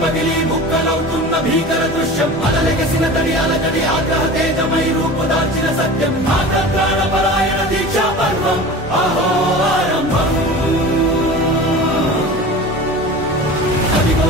పగిలి ముక్కలవుతున్న భీకర దృశ్యం అలలెగసిన తడి అలజడి ఆగ్రహ తేజమై రూపుదాల్చిన సత్యం ప్రాణపరాయణ దీక్షా పర్వం అహో ఆరంభం అదిగో